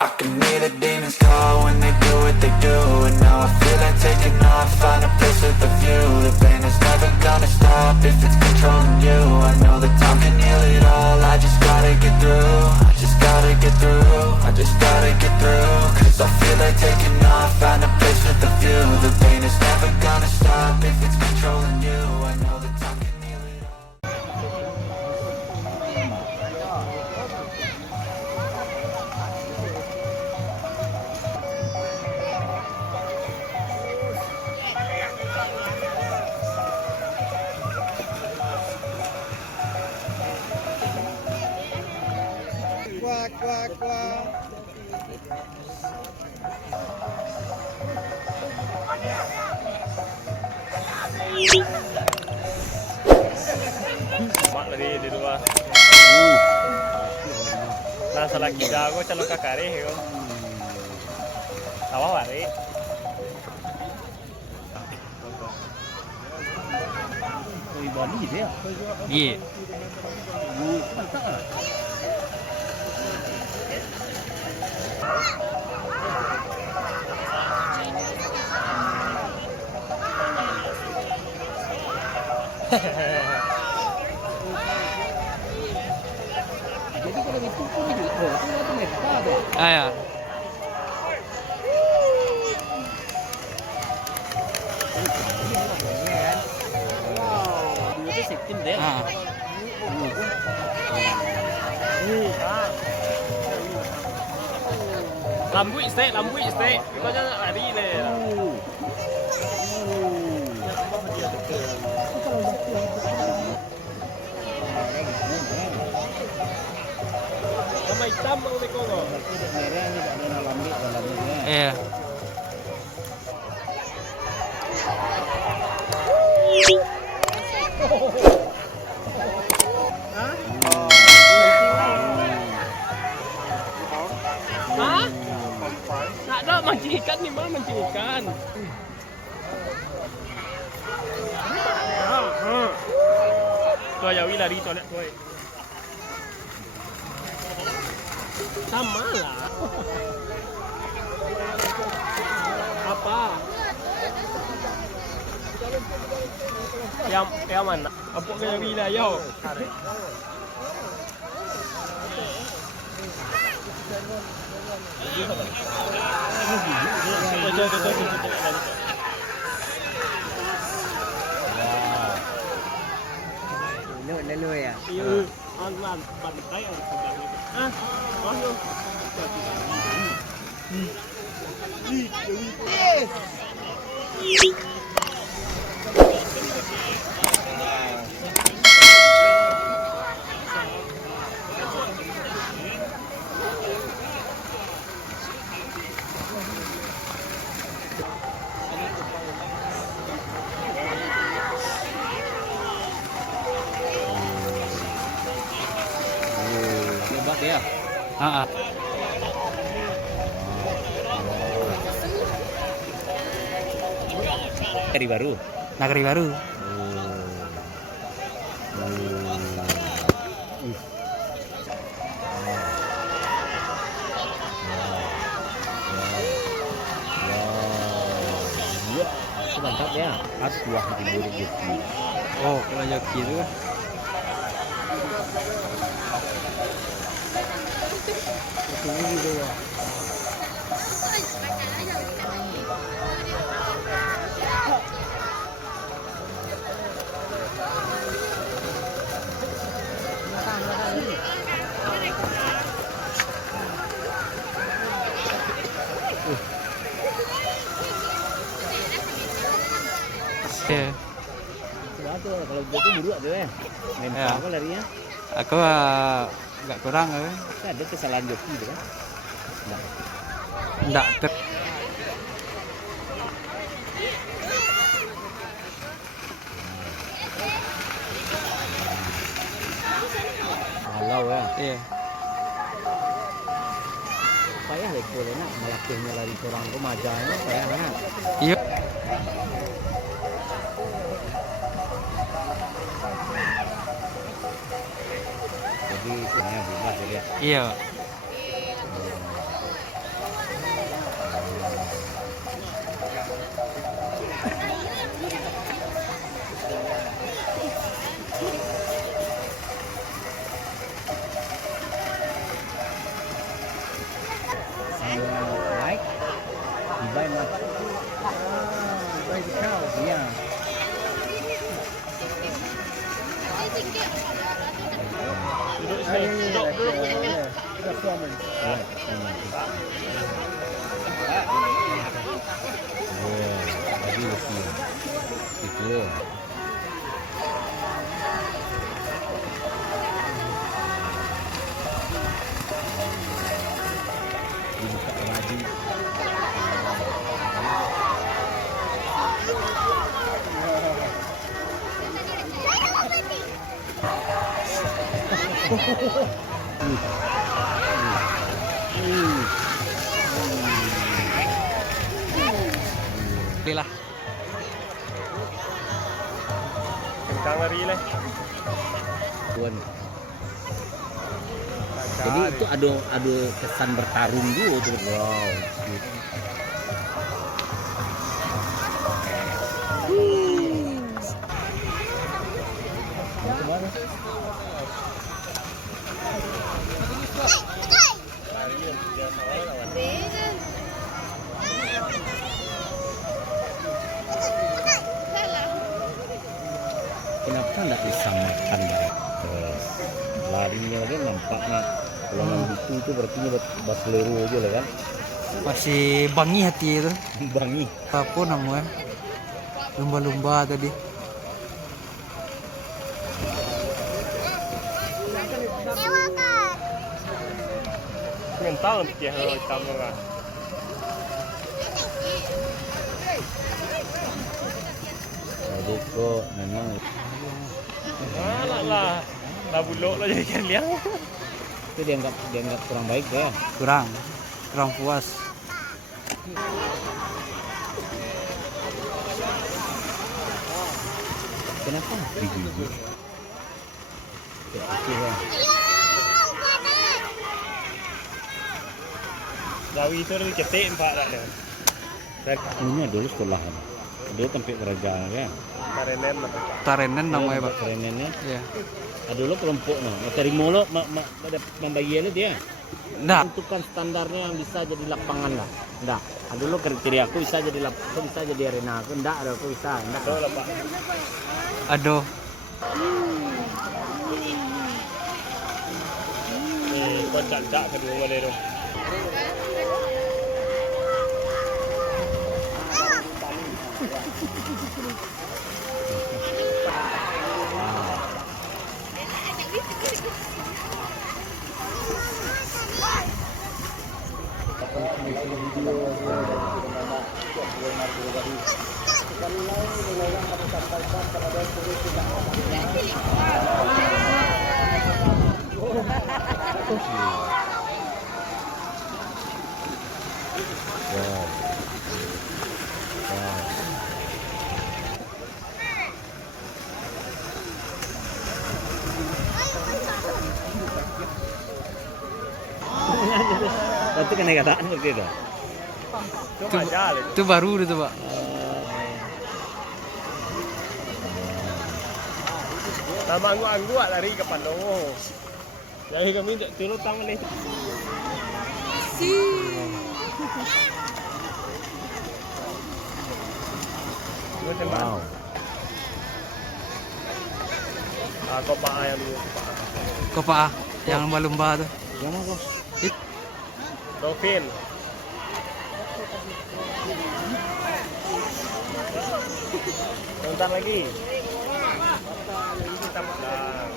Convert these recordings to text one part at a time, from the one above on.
I can hear the demons call when they do what they do. And now I feel like taking off, find a place with a view. The pain is never gonna stop if it's controlling you. I know that time can heal it all, I just gotta get through. I just gotta get through, I just gotta get through. Cause I feel like taking off, find a place with a view. The pain is never gonna stop if it's controlling you. I know that time can heal it all. Mak lagi di luar. Nah, selagi jago calon kakare yo. Tawa wari. Koi Bali dia. Iya. Jadi kalau itu pun juga, itu mereka ada. Ah ya. Wow, itu sistem dia. Ah. Lambu istek. Pokoknya lari le. Sama hitam mau teko kok. Merah ni tak ada lambi dalamnya. Iya. Hah? Nak ada mancing ikan nih mah mancing ikan. Tuh ya Wi lari tuh lihat tuh. Sama lah. Apa? Yang mana? Apa kayak wilayah? Lalu ya. Iya, online pantai orang sedang itu. Ah, masuk. Hebat dia. Ah. Dari baru. Nagari baru. Mantap ya. As buah di bulu gitu. Oh, kalau joki itu. Ini gitu ya. Iya. Tuh, kalau gitu buru aja ya. Main Ya. apa larinya? Aku nggak kurang Ada kesalahan joki gitu kan. Nggak ter. Halau ya. Iya. Payah deh boleh nak melatihnya lari kurang kemajanya payah nak. Iya. Jadi punya bunga jadi. Iya. kamu. Ya, ini. Lagi lagi. Itu. Dibuka lagi. Lah. Kencang lari lah. Tuan. Jadi itu ada kesan bertarung juga tuh. Wow. Kenapa nggak disamakan bareng? Terus larinya lagi nampaknya kalau gitu itu berarti bas leru aja lah kan? Masih bangi hati itu. Bangi. Apa namanya? Lumba-lumba tadi. Mental nanti ya kalau kamu kan. Jadi kok memang Lah, buluk lah jadi ikan liang. itu dianggap kurang baik ya. Kurang puas. Kenapa digigit? Ya. Jawi itu lebih ketik empat dah. Ini dulu sekolahan. Dulu tempat kerajaan ya. Karenen lah. Tarenen namanya, Pak. Kerennya. Iya. Dulu kelompok terima lo membagi lu dia. Enggak. Tentukan standarnya yang bisa jadi lapangan lah. Enggak. Dulu kriteria aku bisa jadi lapangan, bisa jadi arena aku enggak, aku bisa. Enggak. Betul lah Pak. Aduh. Kocak-cak kedua boleh tu. Itu kena kataan seperti itu. Cuma jalan. Itu baru itu, Pak. Nama anggu-anggu lari ke Pandowo. Jadi kami turut tangan ni. Wow. Kopa yang dulu. Kok Pak, yang lumba-lumba tuh. Yang mana bos? Dolphin. Sebentar lagi. Kita menang.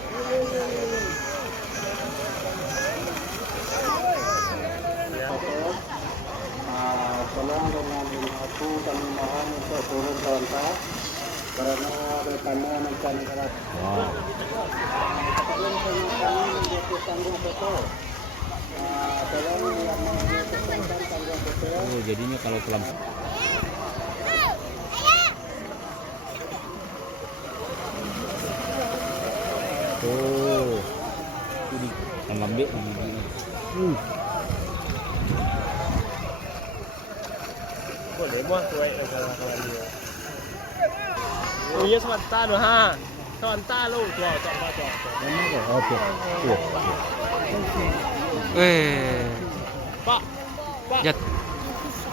Tolong dengan aku kami mohon untuk turun ke lantai karena bertanda mancanegara. Wow. Tolong kami menjadi tanggung foto. Tolong yang menjadi tanggung foto. Oh, jadinya kalau kelompok oh, ini ngambil Boleh buat tuai kalau dia. Oh iya sebentar loh ha. Sebentar lo tua. Mana kok? Oh, tuh. Pak. Jat.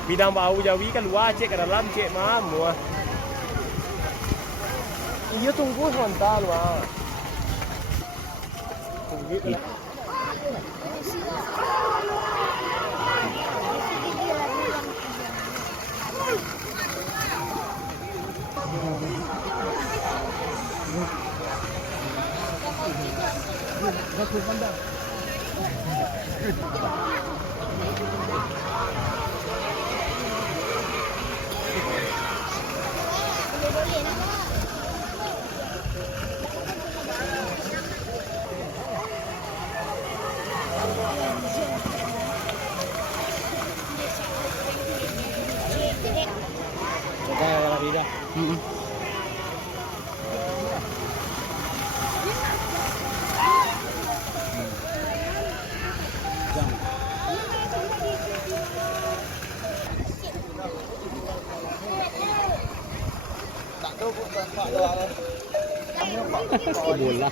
Bidang bau Jawi kan luar cek ke dalam cek mamu. Iya tunggu sebentar loh. Tunggu. Coba lari dah. Bola.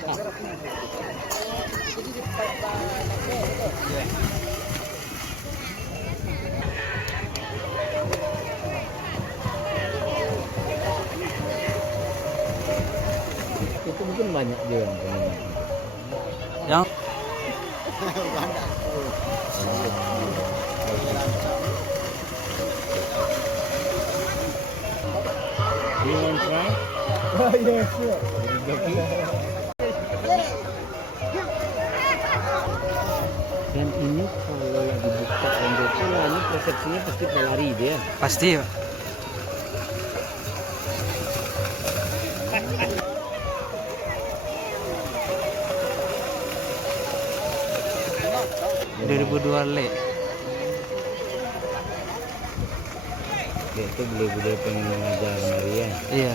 Itu mungkin banyak juga yang peminat. Yang Do you want to try? Yes, sure. Dan ini kalau lagi buka Endoto, ini persepsinya pasti pelari dia. pasti. ...2002 Dia itu beli-beli pengen mengajar Maria. Iya.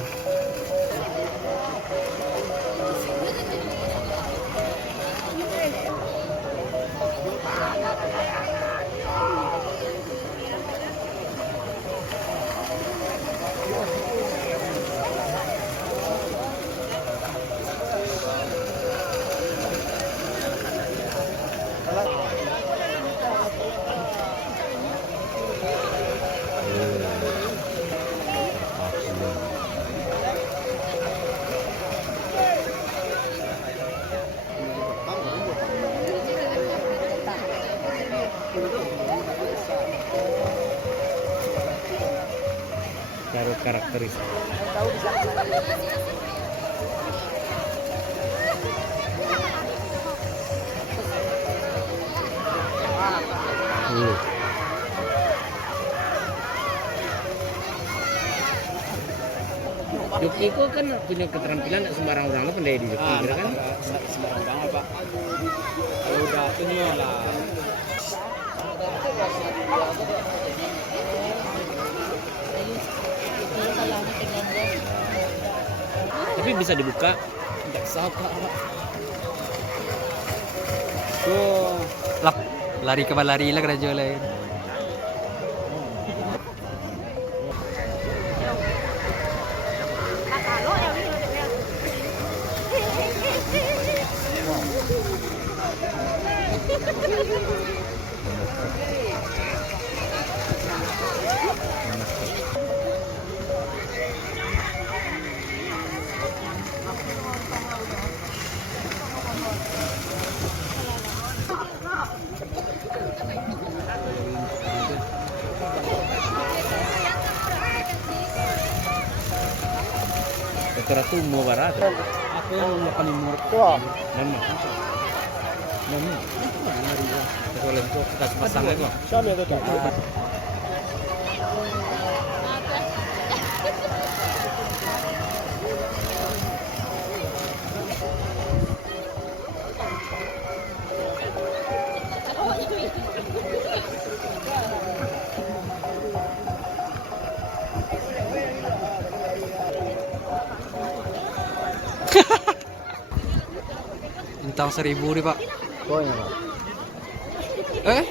Cara karakteristik. Joki itu kan punya keterampilan tidak sembarang orang lo pandai di joki, kira kan? Sembarang banget Pak. Kalau udah ini lah. Tapi bisa dibuka. Tidak sapa Pak. Lap, lari ke lari lah kerja lain. Itu mau barat. Aku yang paling murah. Nama. Kalau itu kita pasang lagi kok. Siapa itu Kak? Bintang 1000 nih Pak. Oh ya Pak. Eh?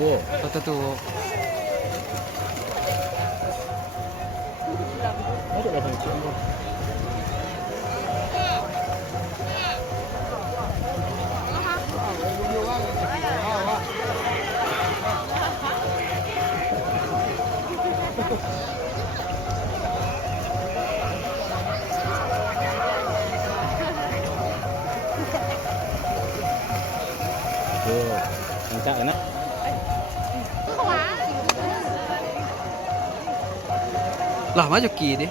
tua. Kota tu. Ada dah macam tu. Tuh, enak enak. Lah maju ki deh.